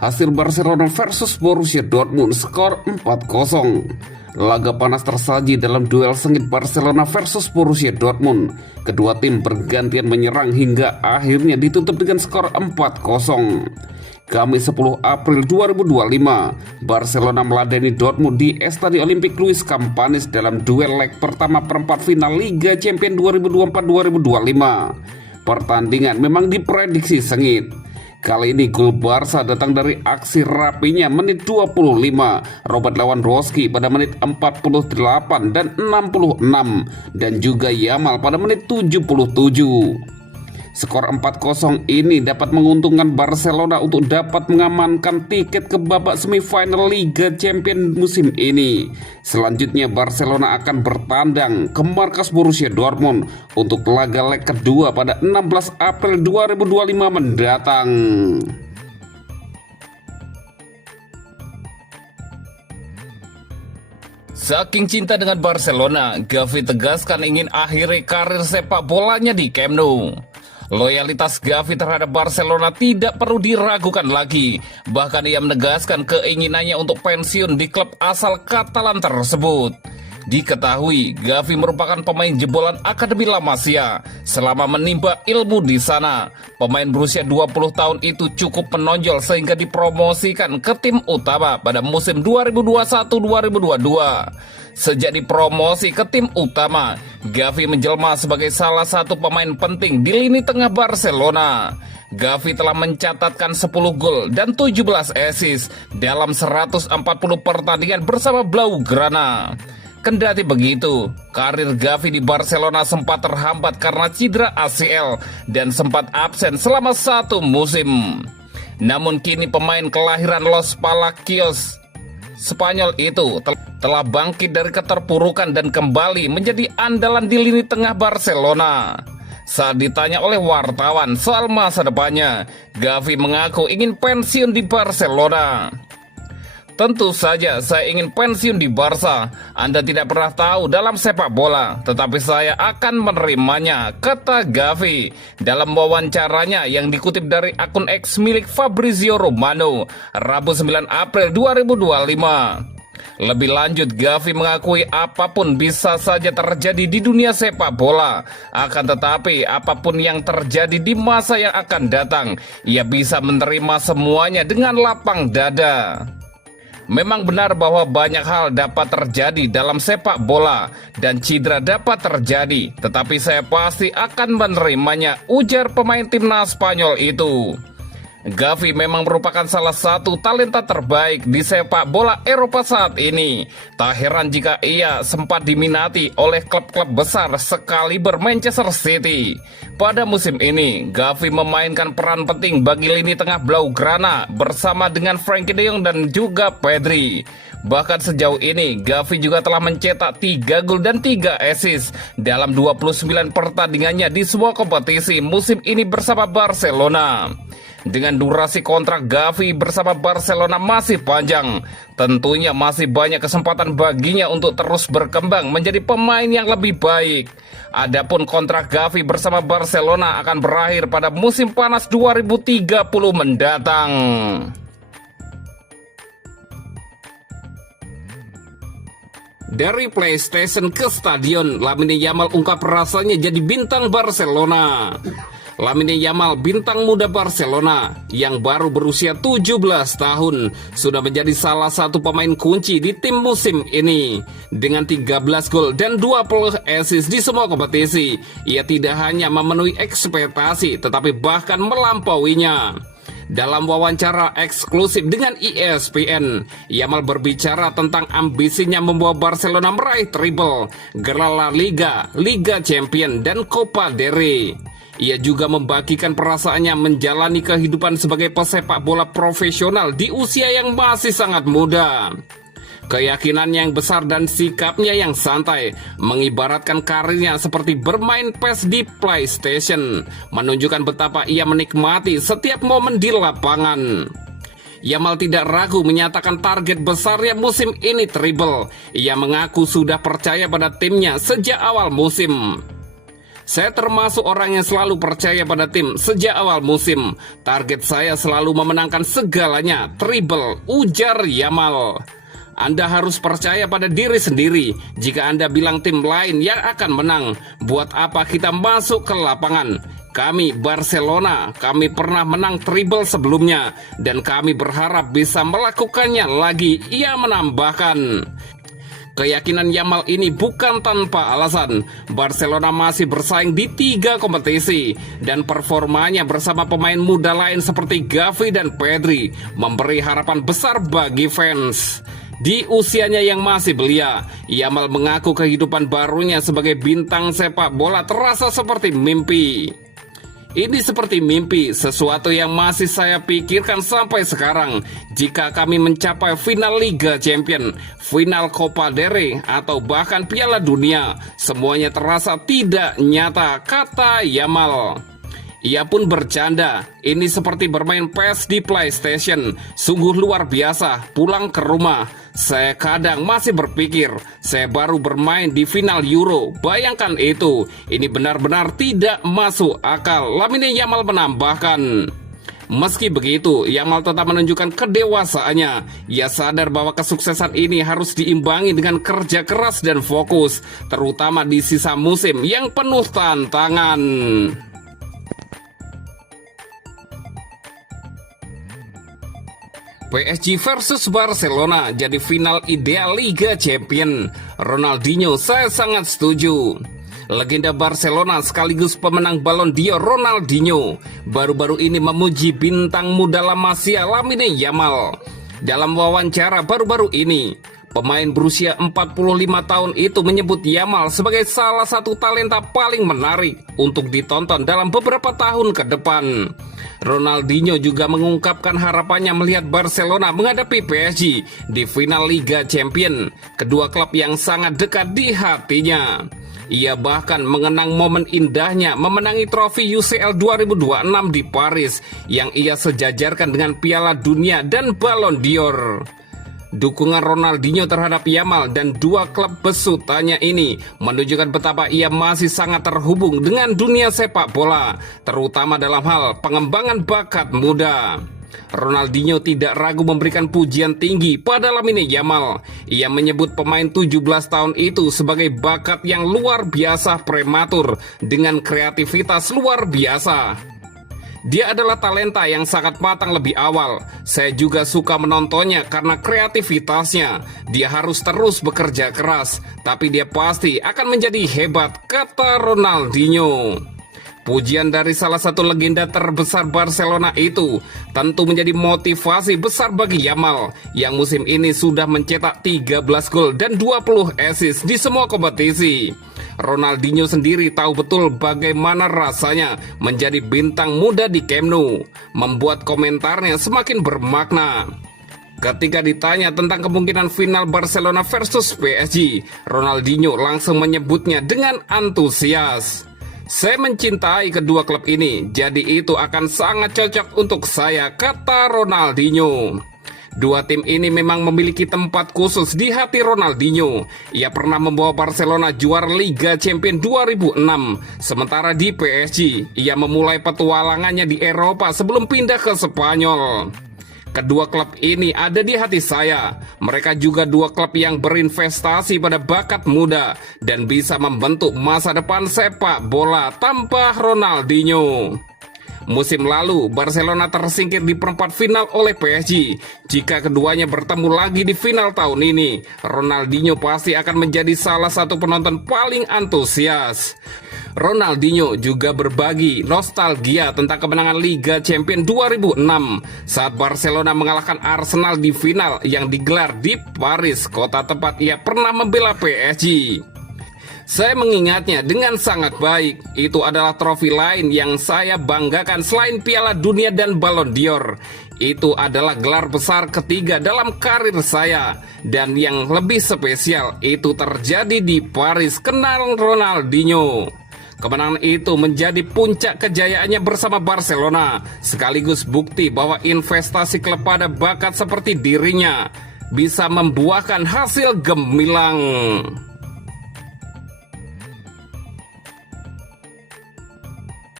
Hasil Barcelona versus Borussia Dortmund skor 4-0. Laga panas tersaji dalam duel sengit Barcelona versus Borussia Dortmund. Kedua tim bergantian menyerang hingga akhirnya ditutup dengan skor 4-0. Kamis 10 April 2025, Barcelona meladeni Dortmund di Estadio Olympique Luis Campanis dalam duel leg pertama perempat final Liga Champions 2024-2025. Pertandingan memang diprediksi sengit. Kali ini gol Barca datang dari aksi rapinya menit 25 Robert Lewandowski pada menit 48 dan 66 dan juga Yamal pada menit 77. Skor 4-0 ini dapat menguntungkan Barcelona untuk dapat mengamankan tiket ke babak semifinal Liga Champions musim ini. Selanjutnya Barcelona akan bertandang ke markas Borussia Dortmund untuk laga leg kedua pada 16 April 2025 mendatang. Saking cinta dengan Barcelona, Gavi tegaskan ingin akhiri karir sepak bolanya di Camp Nou. Loyalitas Gavi terhadap Barcelona tidak perlu diragukan lagi. Bahkan ia menegaskan keinginannya untuk pensiun di klub asal Katalan tersebut. Diketahui, Gavi merupakan pemain jebolan Akademi La Masia selama menimba ilmu di sana. Pemain berusia 20 tahun itu cukup menonjol sehingga dipromosikan ke tim utama pada musim 2021-2022. Sejak dipromosi ke tim utama, Gavi menjelma sebagai salah satu pemain penting di lini tengah Barcelona. Gavi telah mencatatkan 10 gol dan 17 assist dalam 140 pertandingan bersama Blaugrana. Kendati begitu, karir Gavi di Barcelona sempat terhambat karena cedera ACL dan sempat absen selama 1 musim. Namun kini pemain kelahiran Los Palacios Spanyol itu telah bangkit dari keterpurukan dan kembali menjadi andalan di lini tengah Barcelona. Saat ditanya oleh wartawan soal masa depannya, Gavi mengaku ingin pensiun di Barcelona. Tentu saja saya ingin pensiun di Barca. Anda tidak pernah tahu dalam sepak bola, tetapi saya akan menerimanya, kata Gavi dalam wawancaranya yang dikutip dari akun X milik Fabrizio Romano, Rabu 9 April 2025. Lebih lanjut, Gavi mengakui apapun bisa saja terjadi di dunia sepak bola. Akan tetapi, apapun yang terjadi di masa yang akan datang, ia bisa menerima semuanya dengan lapang dada. Memang benar bahwa banyak hal dapat terjadi dalam sepak bola dan cedera dapat terjadi, tetapi saya pasti akan menerimanya, ujar pemain timnas Spanyol itu. Gavi memang merupakan salah satu talenta terbaik di sepak bola Eropa saat ini. Tak heran jika ia sempat diminati oleh klub-klub besar sekaliber Manchester City. Pada musim ini, Gavi memainkan peran penting bagi lini tengah Blaugrana bersama dengan Frenkie de Jong dan juga Pedri. Bahkan sejauh ini, Gavi juga telah mencetak 3 gol dan 3 assist dalam 29 pertandingannya di semua kompetisi musim ini bersama Barcelona. Dengan durasi kontrak Gavi bersama Barcelona masih panjang, tentunya masih banyak kesempatan baginya untuk terus berkembang menjadi pemain yang lebih baik. Adapun kontrak Gavi bersama Barcelona akan berakhir pada musim panas 2030 mendatang. Dari PlayStation ke stadion, Lamine Yamal ungkap rasanya jadi bintang Barcelona. Lamine Yamal, bintang muda Barcelona yang baru berusia 17 tahun, sudah menjadi salah satu pemain kunci di tim musim ini. Dengan 13 gol dan 20 assist di semua kompetisi, ia tidak hanya memenuhi ekspektasi, tetapi bahkan melampauinya. Dalam wawancara eksklusif dengan ESPN, Yamal berbicara tentang ambisinya membawa Barcelona meraih treble, gelar La Liga, Liga Champions, dan Copa del Rey. Ia juga membagikan perasaannya menjalani kehidupan sebagai pesepak bola profesional di usia yang masih sangat muda. Keyakinan yang besar dan sikapnya yang santai mengibaratkan karirnya seperti bermain PES di PlayStation, menunjukkan betapa ia menikmati setiap momen di lapangan. Yamal tidak ragu menyatakan target besarnya musim ini treble. Ia mengaku sudah percaya pada timnya sejak awal musim. Saya termasuk orang yang selalu percaya pada tim sejak awal musim. Target saya selalu memenangkan segalanya, treble, ujar Yamal. Anda harus percaya pada diri sendiri. Jika Anda bilang tim lain yang akan menang, buat apa kita masuk ke lapangan? Kami Barcelona, kami pernah menang treble sebelumnya, dan kami berharap bisa melakukannya lagi, ia menambahkan. Keyakinan Yamal ini bukan tanpa alasan. Barcelona masih bersaing di 3 kompetisi, dan performanya bersama pemain muda lain seperti Gavi dan Pedri memberi harapan besar bagi fans. Di usianya yang masih belia, Yamal mengaku kehidupan barunya sebagai bintang sepak bola terasa seperti mimpi. Ini seperti mimpi, sesuatu yang masih saya pikirkan sampai sekarang. Jika kami mencapai final Liga Champions, final Copa del Rey, atau bahkan Piala Dunia, semuanya terasa tidak nyata, kata Yamal. Ia pun bercanda, ini seperti bermain PES di PlayStation, sungguh luar biasa. Pulang ke rumah, saya kadang masih berpikir, saya baru bermain di final Euro, bayangkan itu, ini benar-benar tidak masuk akal, Lamine Yamal menambahkan. Meski begitu, Yamal tetap menunjukkan kedewasaannya. Ia sadar bahwa kesuksesan ini harus diimbangi dengan kerja keras dan fokus, terutama di sisa musim yang penuh tantangan. PSG versus Barcelona jadi final ideal Liga Champions. Ronaldinho, saya sangat setuju. Legenda Barcelona sekaligus pemenang Ballon d'Or Ronaldinho baru-baru ini memuji bintang muda La Masia Lamine Yamal. Dalam wawancara baru-baru ini, pemain berusia 45 tahun itu menyebut Yamal sebagai salah satu talenta paling menarik untuk ditonton dalam beberapa tahun ke depan. Ronaldinho juga mengungkapkan harapannya melihat Barcelona menghadapi PSG di final Liga Champions, kedua klub yang sangat dekat di hatinya. Ia bahkan mengenang momen indahnya memenangi trofi UCL 2026 di Paris yang ia sejajarkan dengan Piala Dunia dan Ballon d'Or. Dukungan Ronaldinho terhadap Yamal dan dua klub besutannya ini menunjukkan betapa ia masih sangat terhubung dengan dunia sepak bola, terutama dalam hal pengembangan bakat muda. Ronaldinho tidak ragu memberikan pujian tinggi pada Lamine Yamal. Ia menyebut pemain 17 tahun itu sebagai bakat yang luar biasa prematur dengan kreativitas luar biasa. Dia adalah talenta yang sangat matang lebih awal. Saya juga suka menontonnya karena kreativitasnya. Dia harus terus bekerja keras, tapi dia pasti akan menjadi hebat, kata Ronaldinho. Pujian dari salah satu legenda terbesar Barcelona itu tentu menjadi motivasi besar bagi Yamal yang musim ini sudah mencetak 13 gol dan 20 assist di semua kompetisi. Ronaldinho sendiri tahu betul bagaimana rasanya menjadi bintang muda di Camp Nou, membuat komentarnya semakin bermakna. Ketika ditanya tentang kemungkinan final Barcelona versus PSG, Ronaldinho langsung menyebutnya dengan antusias. Saya mencintai kedua klub ini, jadi itu akan sangat cocok untuk saya, kata Ronaldinho. Dua tim ini memang memiliki tempat khusus di hati Ronaldinho. Ia pernah membawa Barcelona juara Liga Champions 2006. Sementara di PSG, ia memulai petualangannya di Eropa sebelum pindah ke Spanyol. Kedua klub ini ada di hati saya. Mereka juga dua klub yang berinvestasi pada bakat muda dan bisa membentuk masa depan sepak bola, tambah Ronaldinho. Musim lalu, Barcelona tersingkir di perempat final oleh PSG. Jika keduanya bertemu lagi di final tahun ini, Ronaldinho pasti akan menjadi salah satu penonton paling antusias. Ronaldinho juga berbagi nostalgia tentang kemenangan Liga Champions 2006 saat Barcelona mengalahkan Arsenal di final yang digelar di Paris, kota tempat ia pernah membela PSG. Saya mengingatnya dengan sangat baik. Itu adalah trofi lain yang saya banggakan selain Piala Dunia dan Ballon d'Or. Itu adalah gelar besar ketiga dalam karir saya. Dan yang lebih spesial, itu terjadi di Paris, kenal Ronaldinho. Kemenangan itu menjadi puncak kejayaannya bersama Barcelona, sekaligus bukti bahwa investasi klub pada bakat seperti dirinya bisa membuahkan hasil gemilang.